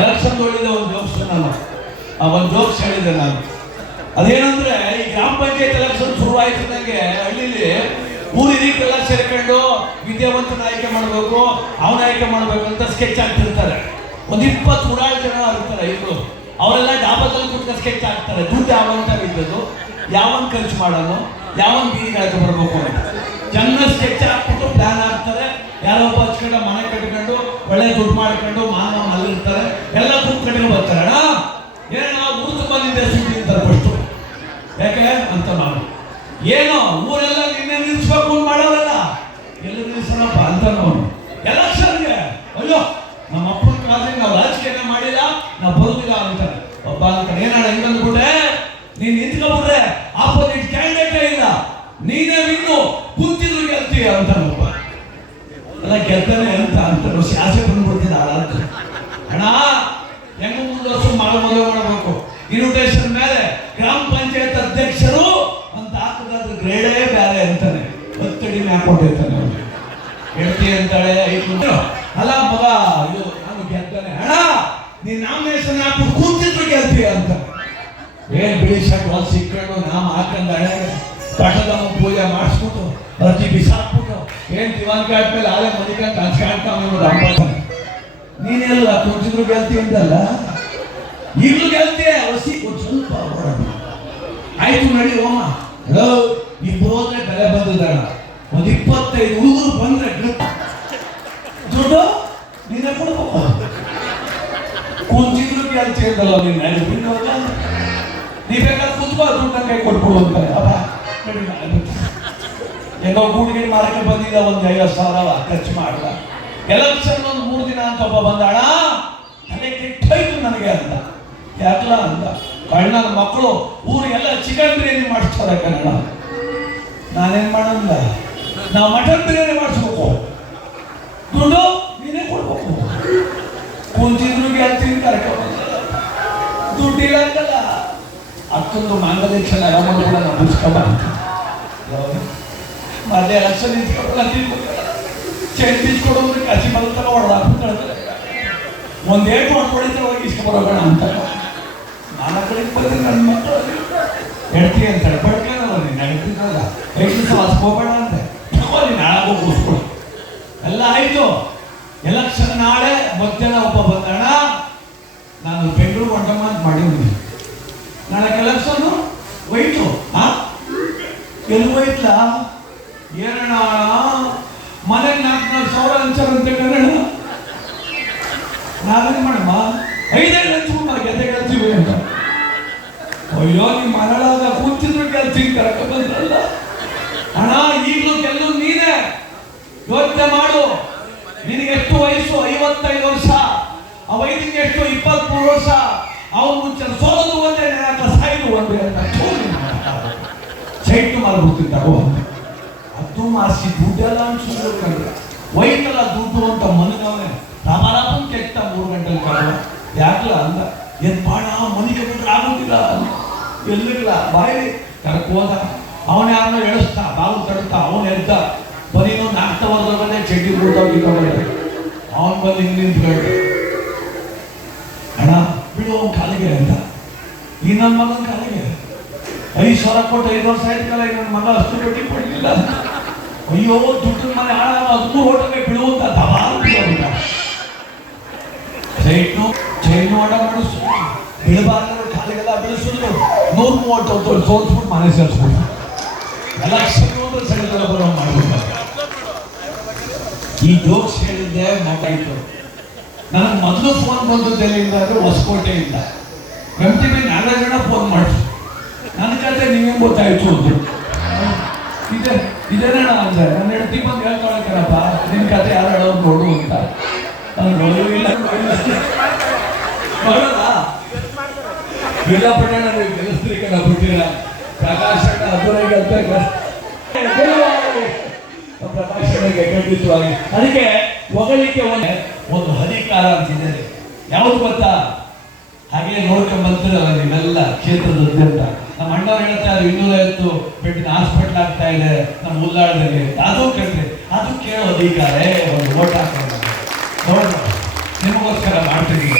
Election ಹೇಳಿದೆ ಒಂದು jokes ನಾನು. ಆ ಒಂದು ಜೋಕ್ಸ್ ಹೇಳಿದೆ ನಾನು. ಅದೇನಂದ್ರೆ ಈ ಗ್ರಾಮ ಪಂಚಾಯತ್ ಎಲೆಕ್ಷನ್ ಶುರುವಾಯ್ತಿದ್ದಂಗೆ ಹಳ್ಳಿಲಿ ಊರು ಹಿರಿಯರೆಲ್ಲ ಸೇರ್ಕೊಂಡು ವಿದ್ಯಾವಂತನ ಆಯ್ಕೆ ಮಾಡಬೇಕು, ಅವನ ಆಯ್ಕೆ ಮಾಡಬೇಕು ಅಂತ ಸ್ಕೆಚ್ ಆಗ್ತಿರ್ತಾರೆ ಒಂದು ಇಪ್ಪತ್ತು ಉಡಾಳ್ ಜನ ಇರ್ತಾರೆ ಇವರು ಅವರೆಲ್ಲ ಡಾಬಾದಲ್ಲಿ ಕುತ್ಕೊಂಡು ಸ್ಕೆಚ್ ಆಗ್ತಾರೆ ದುಡ್ಡು ಯಾವಂತ ಬಿದ್ದದು ಯಾವನ್ ಖರ್ಚು ಮಾಡೋದು? ಯಾವನ್ ಬೀದಿಗಳಿಗೆ ಬರಬೇಕು ಅಂತ. ಜನ ಸ್ಕೆಚ್ ಹಾಕ್ಬಿಟ್ಟು ಪ್ಲಾನ್ ಆಗ್ತಾರೆ ಯಾರೋ ಒಬ್ಬ ಹಚ್ಕೊಂಡು ಮನೆ ಕಟ್ಕೊಂಡು ಒಳ್ಳೆ ದುಡ್ಡು ಮಾಡ್ಕೊಂಡು ಎಲ್ಲ ಕೂತ್ಕೊಂಡು ಬರ್ತಾರಣ ಏನ ನಾವು ಗುರುತು ಬಂದಿದ್ದೆ ಸುದ್ದಿ ಅಂತ ಫಸ್ಟು ಯಾಕೆ ಅಂತ ನಾನು ಏನೋ ಊರೆಲ್ಲ ನಿನ್ನೆ ನಿಲ್ಲಿಸ್ಬೇಕು ಅಂತ ಮಾಡೋದಲ್ಲ. ಎಲ್ಲಿ ನಿಲ್ಲಿಸೋಣಪ್ಪ ಅಂತ ನಾವು ಎಲೆಕ್ಷನ್ಗೆ ಅಯ್ಯೋ, ನಮ್ಮ ಅಪ್ಪನ ಕಾಲದಲ್ಲಿ ನಾವು ರಾಜಕೀಯ ಮಾಡಿಲ್ಲ, ನಾವು ಬರುದಿಲ್ಲ ಅಂತಾರೆ. ಒಬ್ಬ ಅಂತಾನೆ ಏನಾಡ ಹೆಂಗ್ ಅಂದ್ಬಿಟ್ಟೆ ನೀನ್ ನಿಂತ್ಕೊಂಡ್ಬಿಟ್ರೆ ಆಪೋಸಿಟ್ ಕ್ಯಾಂಡಿಡೇಟೇ ಇಲ್ಲ. ನೀನೇ ವಿನ್ನು ಕುಂತಿದ್ರು ಗೆಲ್ತೀಯ ಅಂತ ಎಲ್ಲ ಗೆದ್ದಾನೆ ಅಂತ ಅಂತ ಆಸೆ ಬಂದ್ಬಿಡ್ತೀನಿ ಅಂತ ಅಣ್ಣ ಹೆಂಗ ಮುಂದುವರ್ಸು ಮಾಡ ಮದುವೆ ಮಾಡಬೇಕು ಇನ್ವಿಟೇಷನ್ ಮೇಲೆ ಗ್ರಾಮ ಪಂಚಾಯತ್ ಅಧ್ಯಕ್ಷರು ಅಂತ ಗ್ರೇಡೇ ಬೇರೆ ಅಂತಾನೆ. ಹತ್ತಡಿ ಹಾಕೊಂಡಿರ್ತಾನೆ ಹೇಳ್ತಿ ಅಂತಾಳೆ ಅಲ್ಲ ಮಗ, ಇದು ನಾನು ಗೆದ್ದಾನೆ ಅಣ್ಣ, ನೀನ್ ನಾಮಿನೇಷನ್ ಹಾಕ್ಬಿಟ್ಟು ಕೂತಿದ್ರು ಗೆಲ್ತೀಯ ಅಂತ. ಏನ್ ಬಿಳಿ ಶರ್ಟ್ ಹೊಲ್ ಸಿಕ್ಕೊಂಡು ನಾಮ ಹಾಕೊಂಡ್ ಹಳೆ ಪಟದಮ್ಮ ಪೂಜೆ ಮಾಡಿಸ್ಬಿಟ್ಟು ಅರ್ಜಿ ಬಿಸಾಕ್ಬಿಟ್ಟು ಏನ್ ದಿವಾನ್ ಕಾಟ್ ಮೇಲೆ ಆಲೆ ಮದಿಕಂತ ಹಂಚ್ಕಾಡ್ತಾವ ಅಂಬಾಡ್ತಾನೆ ನೀನೆಲ್ಲ ಕೂತಿದ್ರು ಗೆಲ್ತಿ ಅಂತಲ್ಲ ಈಗಲೂ ಗೆಲ್ತೀಯ? ಹೊಸಿ ಸ್ವಲ್ಪ ಓಡಾಡು. ಆಯ್ತು ನಡಿ ಹೋಮ. ಹಲೋ ಇಬ್ಬರು ಹೋದ್ರೆ ಬೆಲೆ ಬಂದದಣ್ಣ ಒಂದ್ ಇಪ್ಪತ್ತೈದು ಹುಡುಗರು ಬಂದ್ರೆ ದುಡ್ಡು? ನೀನೇ ಕೊಡ್ಬೇಕು. ಕುಂತಿದ್ರು ಗೆಲ್ತಿ ಅಂತಲ್ಲ ನೀನ್? ನೀ ಬೇಕಾದ್ರೆ ಕುತ್ಕೋ, ದುಡ್ಡು ಕೈ ಕೊಟ್ಬಿಡು ಅಂತ. ಅಪ್ಪ ಏನೋ ಗೂಡಿಗೆ ಮಾರಕ್ಕೆ ಬಂದಿದ್ದ ಒಂದು ಐವತ್ತು ಸಾವಿರ ಖರ್ಚು ಮಾಡಲ್ಲ ಎಲೆಕ್ಷನ್ ಒಂದು ಮೂರು ದಿನ ಅಂತ ಒಬ್ಬ ಬಂದಾಳ. ತಲೆ ಕೆಟ್ಟೋಯ್ತು ನನಗೆ ಅಂತ. ಯಾಕಲ್ಲ ಅಂತ. ಕಳ್ಳನ ಮಕ್ಕಳು, ಊರಿಗೆಲ್ಲ ಚಿಕನ್ ಬಿರಿಯಾನಿ ಮಾಡಿಸ್ತಾರೆ ಕನ್ನಡ. ನಾನೇನ್ ಮಾಡಲ್ಲ. ನಾವು ಮಟನ್ ಬಿರಿಯಾನಿ ಮಾಡಿಸ್ಬೇಕು. ದುಡ್ಡು ನೀನೇ ಕೊಡ್ಬೇಕು. ಕುಂತಿದ್ರು ಗೆಲ್ತೀನಿ ಕರ್ಕೊಂಡು ದುಡ್ಡಿಲ್ಲ ಅಂತಲ್ಲ. ಅಕ್ಕಂದು ಮಾಂಗಲ್ಯ ಯಾವ ಮಾಡ್ಬಿಡ ನಾವು ಮುಗಿಸ್ಕೊಂಬ ಮತ್ತೆ ಎಲೆಕ್ಷನ್ ನಿಂತ್ಕೊಂಡಲ್ಲ ಚೈನ್ ಬೀಸ್ಕೊಡೋದ್ರೆ ಕಸಿ ಬರುತ್ತಲ್ಲ ಹೊಡೆದಾಕ್ಬಿಟ್ಟು ಒಂದ್ ಏಟು ಹೊಡ್ಕೊಡಿದ್ರೆ ಹೋಗಿ ಇಸ್ಕೊಬರೋಣ ಅಂತ. ಹೇಳ್ತೀನಿ ಅಂತಾಳೆ ಬಡ್ಕೊಳ್ಳಲ್ಲ ನೀನು ನಡೀತಿದ್ದಲ್ಲ ದಿವಸ ಹಸ್ಕೋಬೇಡ ಅಂತೆ ತಗೋ ನೀನು ನಾಳೆ ಹೋಗಿ ಎಲ್ಲ ಆಯ್ತು ಎಲೆಕ್ಷನ್ ನಾಳೆ ಮಧ್ಯಾಹ್ನ ಒಬ್ಬ ಬಂದಣ ನಾನು ಬೆಂಗಳೂರು ಹೊಂಟಮ್ಮ ಅಂತ ನಾಳೆ ಎಲೆಕ್ಷನ್ ಒಯ್ತು ಹಾ ಎಲ್ಲಿ ಹೋಯ್ತಲ್ಲ ಏನಣ್ಣ ಮನೆಗೆ ನಾಲ್ಕು ನಾಲ್ಕು ಸಾವಿರ ಹಂಚಾರಂತೆ ಕನ್ನಡ ನಾವೇನು ಮಾಡಮ್ಮ ಐದೈದು ಹಂಚ್ಕೊಂಬ ಗೆದ್ದೆ ಗೆಲ್ತೀವಿ ಅಂತ. ಅಯ್ಯೋ ನಿಮ್ಮ ಮರಳಾಗ ಕೂತಿದ್ರು ಗೆಲ್ತೀನಿ ಕರೆಕ್ಟ್ ಬಂದ್ರಲ್ಲ? ಈಗಲೂ ಗೆಲ್ಲು ನೀನೇ. ಯೋಚನೆ ಮಾಡು. ನಿನಗೆ ಎಷ್ಟು ವಯಸ್ಸು? ಐವತ್ತೈದು ವರ್ಷ. ಆ ವೈದ್ಯಗೆ ಎಷ್ಟು? ಇಪ್ಪತ್ಮೂರು ವರ್ಷ. ಅವನು ಮುಂಚೆ ಸೋಲದು ಒಂದೇ ನೆನಕ ಸಾಯ್ದು ಒಂದೇ ಅಂತ ತಗೋ. ಅಂತ ಅದು ಮಾಸಿ ದುಡ್ಡೆಲ್ಲ ಅನ್ಸಿದ್ರು ಕಂಡ್ರೆ ವೈಕಲ್ಲ ದುಡ್ಡು ಅಂತ ಮನಗವನೆ. ರಾಮರಾಪನ್ ಕೆಟ್ಟ ಮೂರು ಗಂಟೆ ಕಾಲ. ಯಾಕಲ ಅಂದ? ಏನ್ ಬಾಣ ಮನೆಗೆ ಬಿಟ್ರೆ ಆಗೋದಿಲ್ಲ. ಎಲ್ಲಿಲ್ಲ ಬಾಯಿ ಕರ್ಕೋದ ಅವನ ಯಾರನ್ನ ಎಳಿಸ್ತಾ ಬಾವು ತಡ್ತಾ ಅವನ ಎದ್ದ, ಬರೀ ಒಂದು ಅರ್ಥವಾದ ಮೇಲೆ ಚಡ್ಡಿ ಬಿಡ್ದೋಗಿದ್ದವಳೆ ಅವನ್ ಬಂದು ಹಿಂಗ್ ನಿಂತ್ಕೊಂಡು ಅಣ್ಣ, ಬಿಡು ಅವನ ಕಾಲಿಗೆ ಅಂತ. ಈ ನನ್ನ ಮಗನ ಕಾಲಿಗೆ? ಐದು ಸಾವಿರ ಕೊಟ್ಟು ಐದು ವರ್ಷ ಆಯ್ತು ಕಲ ನನ್ನ ಮಗ ಅಷ್ಟು ಬಡ್ಡಿ ಕೊಡಲಿಲ್ಲ ಅಯ್ಯೋ ದುಡ್ಡು ಮನೆ ಹಾಳ ಅದಕ್ಕೂ ಹೋಟೆಲ್ಗೆ ಬಿಡುವಂತ ದಬಾರು ಬಿಡೋದಿಲ್ಲ ಚೈನು ಆಟ ಮಾಡಿಸು ಬಿಡಬಾರ್ದು, ಕಾಲಿಗೆಲ್ಲ ಬೆಳೆಸಿದ್ರು ನೂರ ಮೂವತ್ತು ಸೋಲ್ಸ್ಬಿಟ್ಟು ಮನೆ ಸೇರಿಸ್ಬಿಟ್ಟು ಎಲ್ಲ ಸಿಗೋದು ಸೆಳೆದಲ್ಲ ಬರೋ ಮಾಡ್ಬಿಟ್ಟು ಈ ಜೋಕ್ಸ್ ಹೇಳಿದ್ದೆ, ಮಾತಾಡಿತು. ನನಗೆ ಮೊದಲು ಫೋನ್ ಬಂದದ್ದು ಎಲ್ಲಿಂದ ಅಂದ್ರೆ ಹೊಸಕೋಟೆಯಿಂದ. ಇಲ್ಲ ಟಿ ಬಿ ಜನ ಫೋನ್ ಮಾಡಿದ್ರು ನನ್ನ ಕತೆ ನೀವೇನು ಗೊತ್ತಾಯ್ತು ಅಂದ್ರು. ಇದೆ ನಾನು ಅಂದ್ರೆ ನನ್ನ ಹೆಂಡತಿ ಬಂದು ಹೇಳ್ಕೊಳಕರಪ್ಪ ನಿನ್ನ ಕತೆ ಯಾರು ಹೇಳೋದು ನೋಡು ಅಂತ. ನಾನು ನೋಡೂ ನೋಡೋಣ ಬಿರ್ಲಾಪಟ್ಟಣ ನೀವು ಪ್ರಕಾಶಕ ಕಣ ಬಿಟ್ಟಿರ ಪ್ರಕಾಶ್ ಅಂತ ಪ್ರಕಾಶನಿಗೆ ಖಂಡಿತವಾಗಿ. ಅದಕ್ಕೆ ಹೊಗಳಿಕೆ ಒಂದು ಒಂದು ಅಧಿಕಾರ ಅಂತಿದೆ. ಯಾವುದು ಗೊತ್ತಾ? ಹಾಗೆ ನೋಡ್ಕೊಂಡ್ ಬಂತಿರಲ್ಲ ನೀವೆಲ್ಲ ಕ್ಷೇತ್ರದಾದ್ಯಂತ. ನಮ್ಮ ಅಣ್ಣವ್ರು ಹೇಳ್ತಾರೆ ಇನ್ನೂರೈವತ್ತು ಬೆಡ್ಡಿನ ಹಾಸ್ಪಿಟ್ಲ್ ಆಗ್ತಾ ಇದೆ, ನಮ್ಮ ಉಲ್ಲಾಳದಲ್ಲಿ ಅದು ಕೇಳ್ರಿ ಅದು ಕೇಳೋ ಅಧಿಕಾರ ಒಂದು ಓಟ್ ಹಾಕೋಣ ನೋಡೋಣ ನಿಮಗೋಸ್ಕರ ಮಾಡ್ತೀನಿ